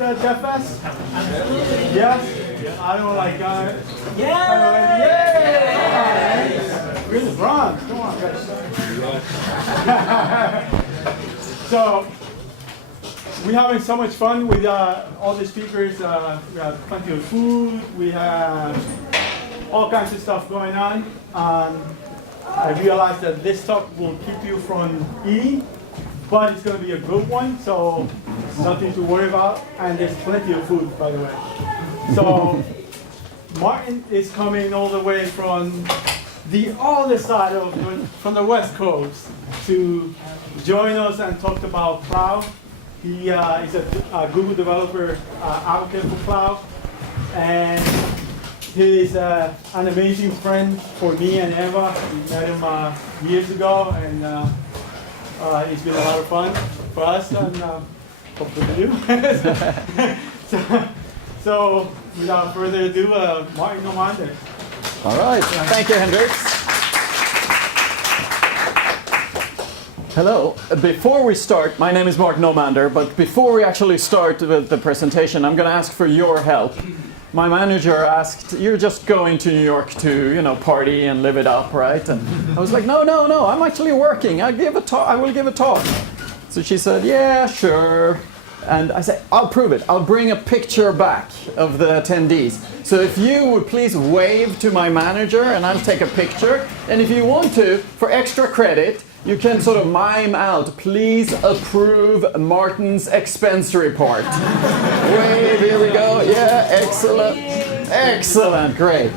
Jeff Fest? Yes? I don't like yeah! We're in the Bronx. Come on, guys. So, we're having so much fun with all the speakers. We have plenty of food. We have all kinds of stuff going on. I realized that this talk will keep you from eating, but it's going to be a good one, so nothing to worry about. And there's plenty of food, by the way. So Martin is coming all the way from the other side from the West Coast to join us and talk about cloud. He is a Google developer advocate for cloud, and he is an amazing friend for me and Eva. We met him years ago, and it's been a lot of fun for us, and hopefully for you. so, without further ado, Martin Nomander. All right, thank you, Hendrix. Hello. Before we start, my name is Martin Nomander, but before we actually start with the presentation, I'm going to ask for your help. My manager asked, "You're just going to New York to, party and live it up, right?" And I was like, no, I'm actually working. I will give a talk. So she said, "Yeah, sure." And I said, "I'll prove it. I'll bring a picture back of the attendees. So if you would please wave to my manager and I'll take a picture. And if you want to, for extra credit, you can sort of mime out, 'Please approve Martin's expense report.'" Wave, here we go. Yeah, excellent. Excellent, great.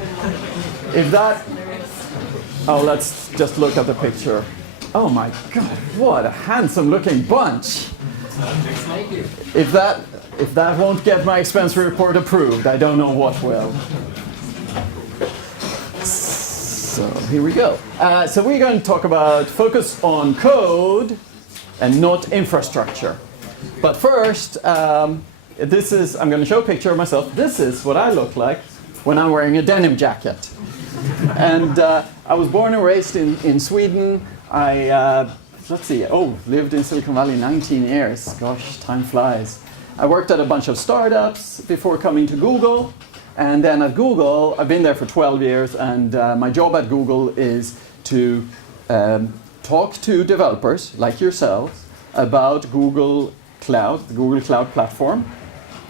Let's just look at the picture. Oh my God, what a handsome looking bunch. If that won't get my expense report approved, I don't know what will. So here we go. So we're going to talk about focus on code and not infrastructure. But first, I'm going to show a picture of myself. This is what I look like when I'm wearing a denim jacket. And I was born and raised in Sweden. I lived in Silicon Valley 19 years. Gosh, time flies. I worked at a bunch of startups before coming to Google. And then at Google, I've been there for 12 years, and my job at Google is to talk to developers like yourselves about Google Cloud, the Google Cloud Platform,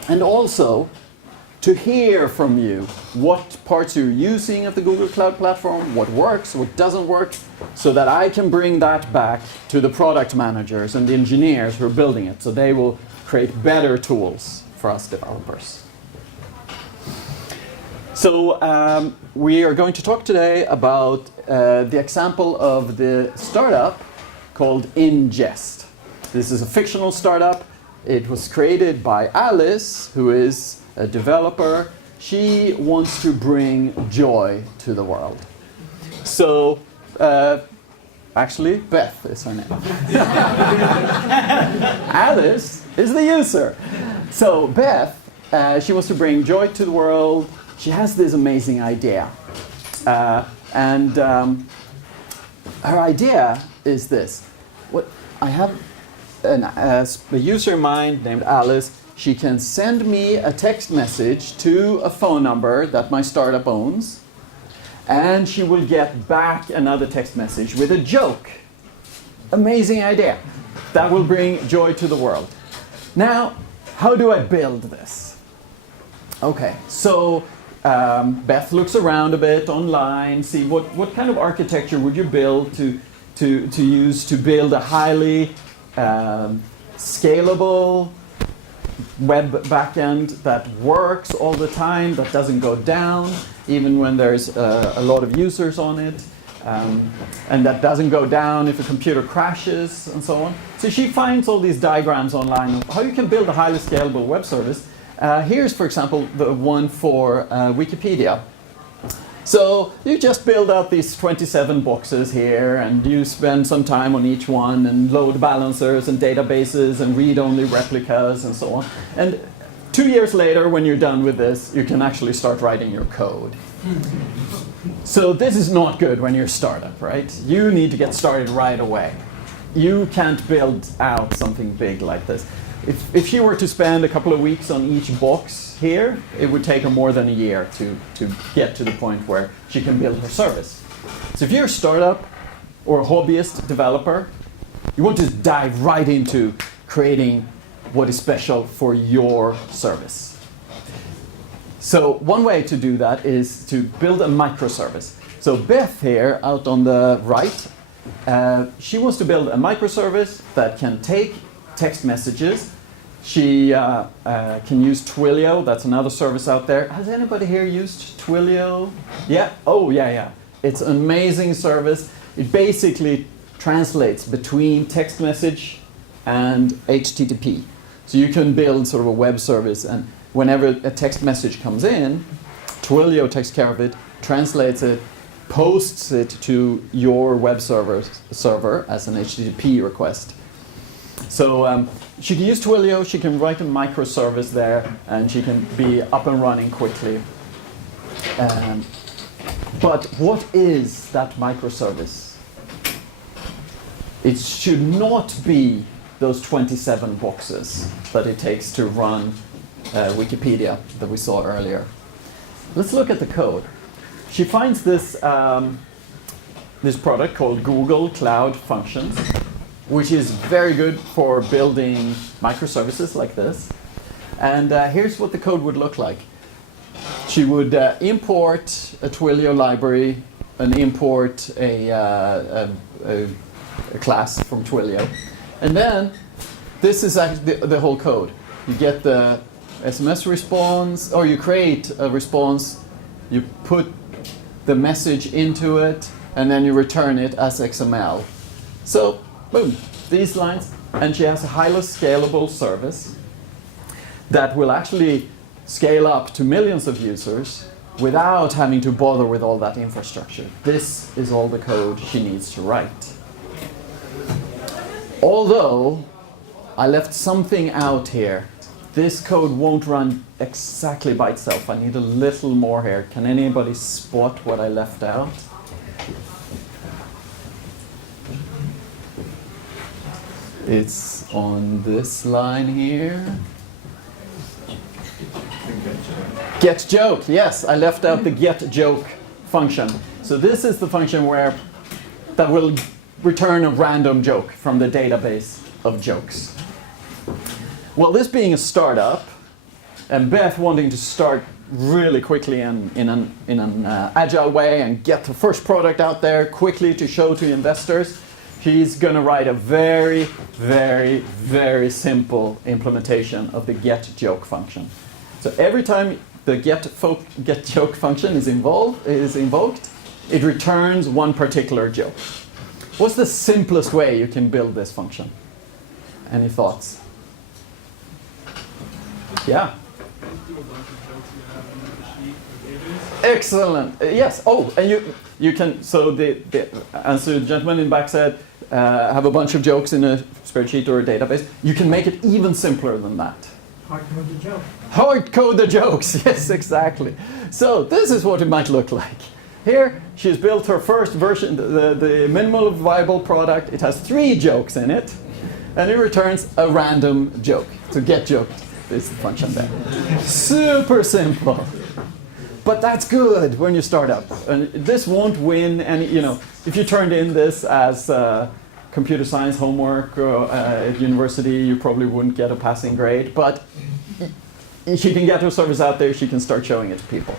and also to hear from you what parts you're using of the Google Cloud Platform, what works, what doesn't work, so that I can bring that back to the product managers and the engineers who are building it, so they will create better tools for us developers. So we are going to talk today about the example of the startup called Ingest. This is a fictional startup. It was created by Alice, who is a developer. She wants to bring joy to the world. So actually, Beth is her name. Alice is the user. So Beth, she wants to bring joy to the world. She has this amazing idea. Her idea is this. I have a user in mind named Alice. She can send me a text message to a phone number that my startup owns, and she will get back another text message with a joke. Amazing idea. That will bring joy to the world. Now, how do I build this? Okay, so Beth looks around a bit online, see what kind of architecture would you build to use to build a highly scalable web backend that works all the time, that doesn't go down even when there's a lot of users on it, and that doesn't go down if a computer crashes and so on. So she finds all these diagrams online of how you can build a highly scalable web service. Here's, for example, the one for Wikipedia. So you just build out these 27 boxes here, and you spend some time on each one and load balancers and databases and read-only replicas and so on. And 2 years later, when you're done with this, you can actually start writing your code. So this is not good when you're a startup, right? You need to get started right away. You can't build out something big like this. if she were to spend a couple of weeks on each box here, it would take her more than a year to get to the point where she can build her service. So if you're a startup or a hobbyist developer, you want to dive right into creating what is special for your service. So one way to do that is to build a microservice. So Beth here, out on the right, she wants to build a microservice that can take text messages. She can use Twilio. That's another service out there. Has anybody here used Twilio? Yeah? Oh, yeah. It's an amazing service. It basically translates between text message and HTTP. So you can build sort of a web service, and whenever a text message comes in, Twilio takes care of it, translates it, posts it to your web server as an HTTP request. So she can use Twilio, she can write a microservice there, and she can be up and running quickly. But what is that microservice? It should not be those 27 boxes that it takes to run Wikipedia that we saw earlier. Let's look at the code. She finds this, this product called Google Cloud Functions, which is very good for building microservices like this. And here's what the code would look like. She would import a Twilio library and import a class from Twilio. And then this is actually the whole code. You get the SMS response, or you create a response, you put the message into it, and then you return it as XML. So, boom, these lines. And she has a highly scalable service that will actually scale up to millions of users without having to bother with all that infrastructure. This is all the code she needs to write. Although I left something out here. This code won't run exactly by itself. I need a little more here. Can anybody spot what I left out? It's on this line here. Get joke, yes, I left out the get joke function. So this is the function that will return a random joke from the database of jokes. Well, this being a startup, and Beth wanting to start really quickly and in an agile way and get the first product out there quickly to show to investors, she's going to write a very, very, very simple implementation of the get joke function. So every time the get joke function is invoked, it returns one particular joke. What's the simplest way you can build this function? Any thoughts? Yeah. Excellent. Yes. Oh, and you can. So the as the gentleman in back said, have a bunch of jokes in a spreadsheet or a database. You can make it even simpler than that. Hard code the joke. Hard code the jokes. Yes, exactly. So this is what it might look like. Here, she's built her first version, the minimal viable product. It has 3 jokes in it, and it returns a random joke. So get joke is the function there. Super simple. But that's good when you start up. And this won't win any, if you turned in this as computer science homework at university, you probably wouldn't get a passing grade. But she can get her service out there, she can start showing it to people.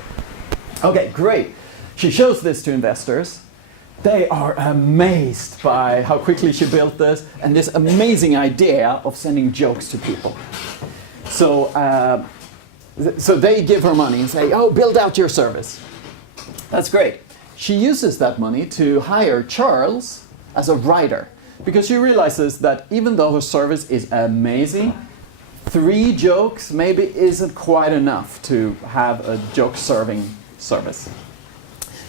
Okay, great. She shows this to investors. They are amazed by how quickly she built this and this amazing idea of sending jokes to people. So, so they give her money and say, oh, build out your service. That's great. She uses that money to hire Charles as a writer because she realizes that even though her service is amazing, 3 jokes maybe isn't quite enough to have a joke-serving service.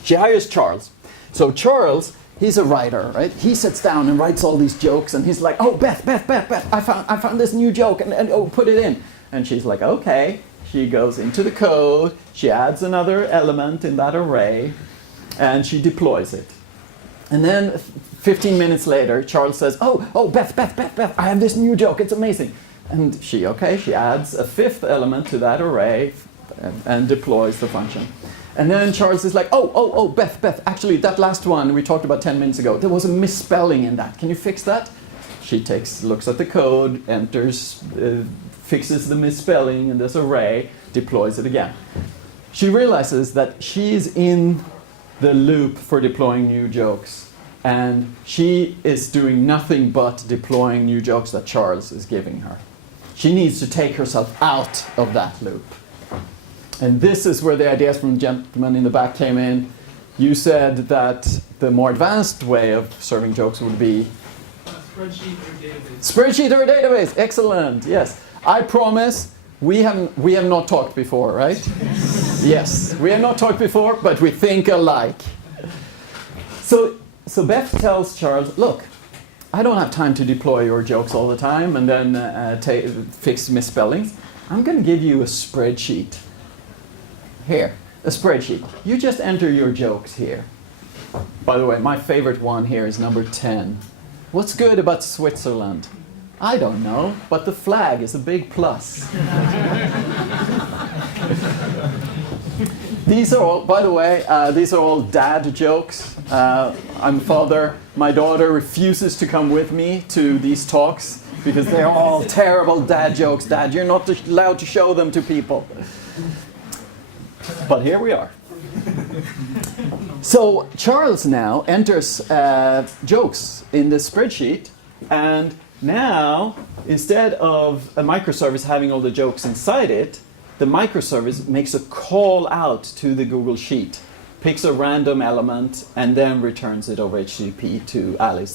She hires Charles. So Charles, he's a writer, right? He sits down and writes all these jokes, and he's like, oh, Beth, I found this new joke, and oh, put it in. And she's like, okay. She goes into the code, she adds another element in that array, and she deploys it. And then 15 minutes later, Charles says, oh, Beth, I have this new joke, it's amazing. And she adds a fifth element to that array and deploys the function. And then Charles is like, oh, Beth, actually that last one we talked about 10 minutes ago, there was a misspelling in that. Can you fix that? She looks at the code, enters, fixes the misspelling in this array, deploys it again. She realizes that she's in the loop for deploying new jokes. And she is doing nothing but deploying new jokes that Charles is giving her. She needs to take herself out of that loop. And this is where the ideas from the gentleman in the back came in. You said that the more advanced way of serving jokes would be spreadsheet or database. Spreadsheet or database. Excellent. Yes. I promise we have not talked before, right? Yes. We have not talked before, but we think alike. So Beth tells Charles, look, I don't have time to deploy your jokes all the time and then fix misspellings. I'm going to give you a spreadsheet. Here, a spreadsheet. You just enter your jokes here. By the way, my favorite one here is number 10. What's good about Switzerland? I don't know, but the flag is a big plus. These are all, by the way, these are all dad jokes. I'm a father. My daughter refuses to come with me to these talks because they're all terrible dad jokes. Dad, you're not allowed to show them to people. But here we are. So Charles now enters jokes in the spreadsheet, and now instead of a microservice having all the jokes inside it, the microservice makes a call out to the Google Sheet, picks a random element, and then returns it over HTTP to Alice.